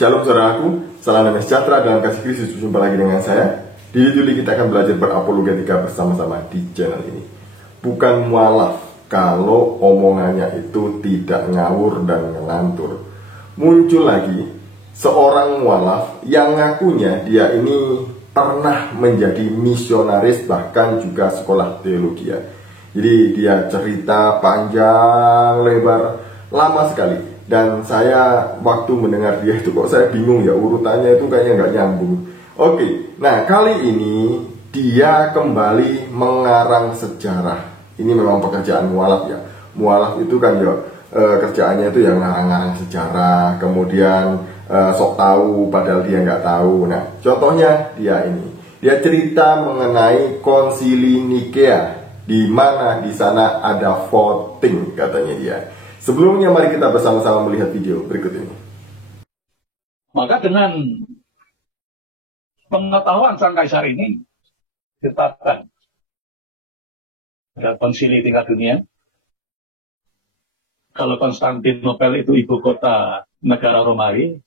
Shalom saudaraku, salam damai sejahtera dalam kasih Kristus. Berjumpa lagi dengan saya. Di video ini kita akan belajar berapologetika bersama-sama di channel ini. Bukan mualaf kalau omongannya itu tidak ngawur dan ngelantur. Muncul lagi seorang mualaf yang ngakunya dia ini pernah menjadi misionaris, bahkan juga sekolah teologi. Jadi dia cerita panjang lebar, lama sekali. Dan saya waktu mendengar dia itu kok saya bingung ya, urutannya itu kayaknya nggak nyambung. Oke, nah kali ini dia kembali mengarang sejarah. Ini memang pekerjaan mualaf ya. Mualaf itu kan ya kerjaannya itu yang ngarang-ngarang sejarah, kemudian sok tahu padahal dia nggak tahu. Nah contohnya dia ini, dia cerita mengenai konsili Nikea, di mana di sana ada voting katanya dia. Sebelumnya mari kita bersama-sama melihat video berikut ini. Maka dengan pengetahuan sang kaisar ini ditetapkan ada konsili tingkat dunia. Kalau Konstantinopel itu ibu kota negara Romawi,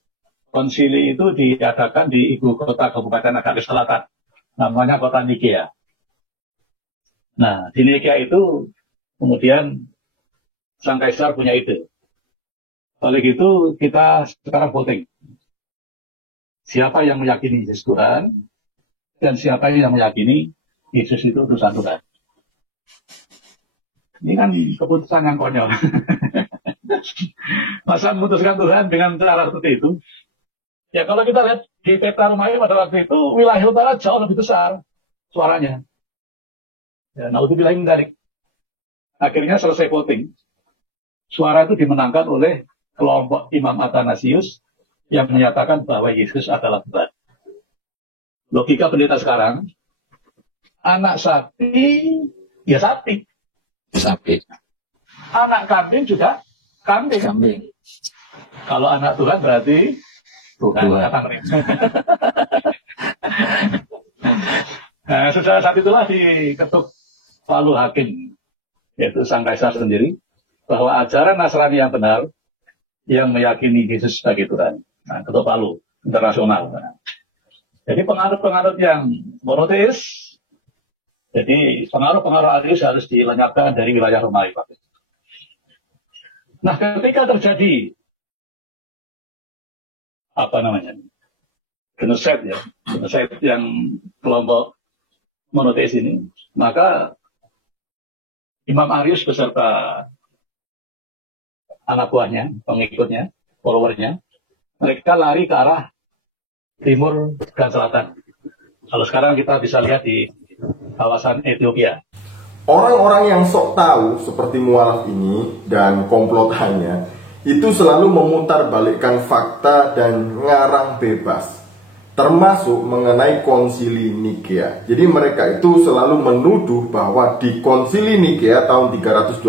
konsili itu diadakan di ibu kota Kabupaten Agaris Selatan, namanya kota Nikea. Nah, di Nikea itu kemudian sang kaisar punya ide. Oleh gitu kita sekarang voting. Siapa yang meyakini Yesus Tuhan dan siapa yang meyakini Yesus itu utusan Tuhan. Ini kan keputusan yang konyol. Masa memutuskan Tuhan dengan cara seperti itu? Ya kalau kita lihat di peta Romawi pada waktu itu, wilayah utara jauh lebih besar suaranya. Ya, naudzubillah min dzalik. Akhirnya selesai voting. Suara itu dimenangkan oleh kelompok Imam Athanasius yang menyatakan bahwa Yesus adalah Tuhan. Logika pendeta sekarang, anak sapi, ya sapi. Sapi. Anak kambing juga kambing. Kambing. Kalau anak Tuhan berarti Tuhan. Kata mereka. Nah, secara saat itulah diketuk palu hakim, yaitu sang kaisar sendiri, bahwa ajaran Nasrani yang benar, yang meyakini Yesus sebagai Tuhan. Nah, ketuk palu internasional. Nah, jadi pengaruh-pengaruh yang monoteis, jadi pengaruh-pengaruh Arius harus dilenyapkan dari wilayah Romawi. Nah, ketika terjadi genocide yang kelompok monoteis ini, maka Imam Arius beserta anak buahnya, pengikutnya, followernya, mereka lari ke arah timur dan selatan. Kalau sekarang kita bisa lihat di kawasan Ethiopia. Orang-orang yang sok tahu seperti mualaf ini dan komplotannya itu selalu memutarbalikkan fakta dan ngarang bebas, termasuk mengenai konsili Nikea. Jadi mereka itu selalu menuduh bahwa di konsili Nikea tahun 325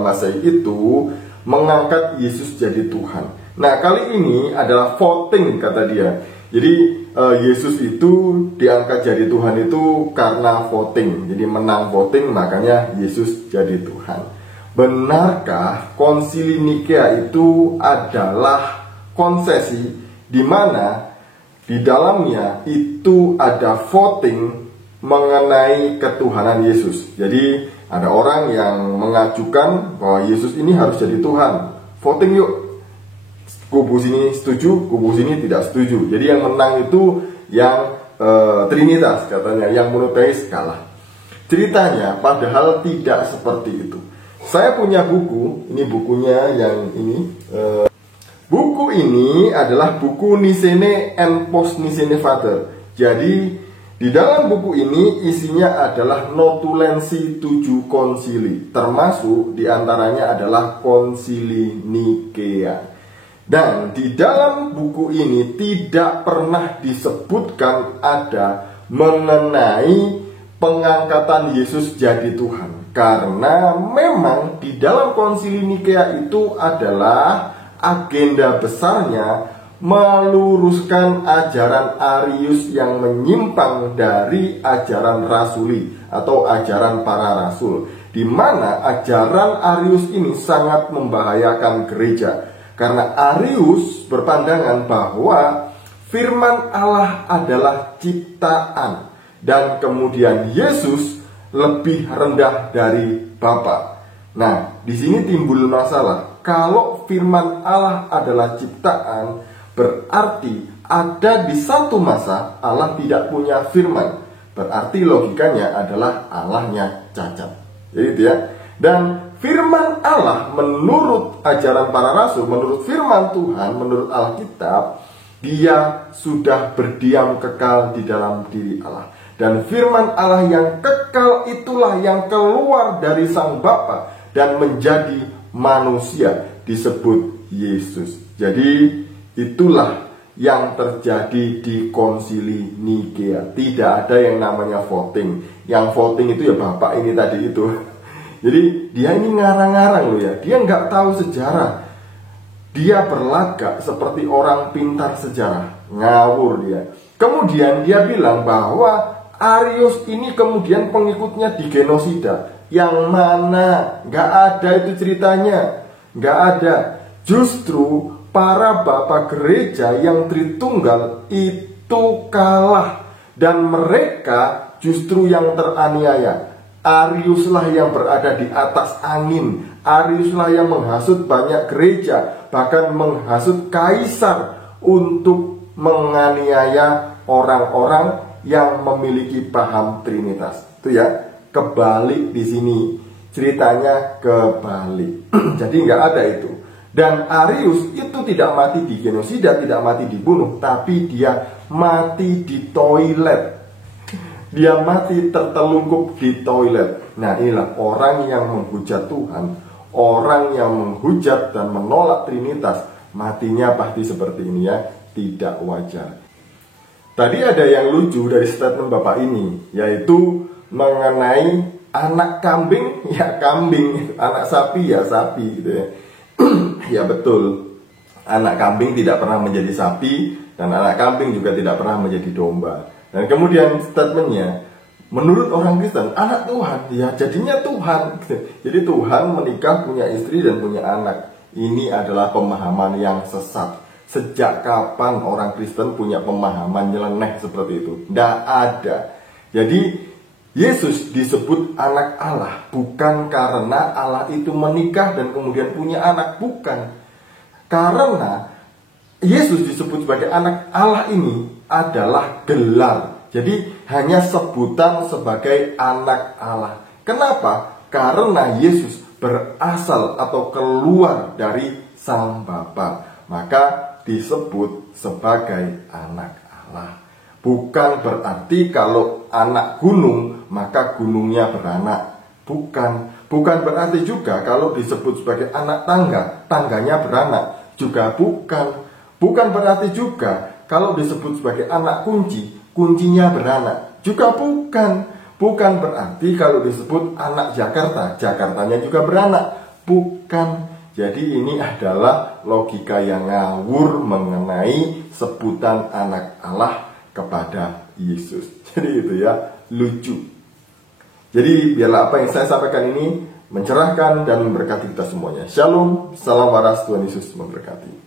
Masehi itu mengangkat Yesus jadi Tuhan. Nah kali ini adalah voting kata dia. Jadi Yesus itu diangkat jadi Tuhan itu karena voting. Jadi menang voting makanya Yesus jadi Tuhan. Benarkah konsili Nikea itu adalah konsesi di mana di dalamnya itu ada voting mengenai ketuhanan Yesus? Jadi ada orang yang mengajukan bahwa Yesus ini harus jadi Tuhan. Voting yuk. Kubu sini setuju, kubu sini tidak setuju. Jadi yang menang itu yang Trinitas katanya, yang monoteis kalah. Ceritanya padahal tidak seperti itu. Saya punya buku, ini bukunya yang ini. Buku ini adalah buku Nicene and Post Nicene Father. Jadi di dalam buku ini isinya adalah notulensi 7 konsili, termasuk diantaranya adalah konsili Nikea. Dan di dalam buku ini tidak pernah disebutkan ada mengenai pengangkatan Yesus jadi Tuhan. Karena memang di dalam konsili Nikea itu adalah agenda besarnya meluruskan ajaran Arius yang menyimpang dari ajaran rasuli atau ajaran para rasul, di mana ajaran Arius ini sangat membahayakan gereja. Karena Arius berpandangan bahwa firman Allah adalah ciptaan dan kemudian Yesus lebih rendah dari Bapa. Nah, di sini timbul masalah. Kalau firman Allah adalah ciptaan, berarti ada di satu masa Allah tidak punya firman. Berarti logikanya adalah Allahnya cacat. Jadi itu ya. Dan firman Allah menurut ajaran para rasul, menurut firman Tuhan, menurut Alkitab, dia sudah berdiam kekal di dalam diri Allah. Dan firman Allah yang kekal itulah yang keluar dari Sang Bapa dan menjadi manusia, disebut Yesus. Jadi itulah yang terjadi di Konsili Nikea. Tidak ada yang namanya voting. Yang voting itu ya Bapak ini tadi itu. Jadi dia ini ngarang-ngarang loh ya. Dia nggak tahu sejarah. Dia berlagak seperti orang pintar sejarah. Ngawur dia. Kemudian dia bilang bahwa Arius ini kemudian pengikutnya digenosida. Yang mana? Nggak ada itu ceritanya. Nggak ada. Justru para bapak gereja yang Tritunggal itu kalah. Dan mereka justru yang teraniaya. Ariuslah yang berada di atas angin. Ariuslah yang menghasut banyak gereja, bahkan menghasut kaisar untuk menganiaya orang-orang yang memiliki paham Trinitas. Itu ya, kebalik di sini. Ceritanya kebalik. Jadi nggak ada itu. Dan Arius itu tidak mati di genosida, tidak mati dibunuh, tapi dia mati di toilet. Dia mati tertelungkup di toilet. Nah, inilah orang yang menghujat Tuhan, orang yang menghujat dan menolak Trinitas, matinya pasti seperti ini ya, tidak wajar. Tadi ada yang lucu dari statement Bapak ini, yaitu mengenai anak kambing, ya kambing, anak sapi, ya sapi gitu ya. Ya betul, anak kambing tidak pernah menjadi sapi, dan anak kambing juga tidak pernah menjadi domba. Dan kemudian statementnya, menurut orang Kristen, anak Tuhan, ya jadinya Tuhan. Jadi Tuhan menikah, punya istri dan punya anak. Ini adalah pemahaman yang sesat. Sejak kapan orang Kristen punya pemahaman nyeleneh seperti itu? Tidak ada. Jadi Yesus disebut anak Allah bukan karena Allah itu menikah dan kemudian punya anak, bukan. Karena Yesus disebut sebagai anak Allah ini adalah gelar. Jadi hanya sebutan sebagai anak Allah. Kenapa? Karena Yesus berasal atau keluar dari Sang Bapa. Maka disebut sebagai anak Allah. Bukan berarti kalau anak gunung maka gunungnya beranak. Bukan. Bukan berarti juga kalau disebut sebagai anak tangga, tangganya beranak. Juga bukan. Bukan berarti juga kalau disebut sebagai anak kunci, kuncinya beranak. Juga bukan. Bukan berarti kalau disebut anak Jakarta, Jakartanya juga beranak. Bukan. Jadi ini adalah logika yang ngawur mengenai sebutan anak Allah kepada Yesus. Jadi itu ya, lucu. Jadi biarlah apa yang saya sampaikan ini mencerahkan dan memberkati kita semuanya. Shalom, salam waras, Tuhan Yesus memberkati.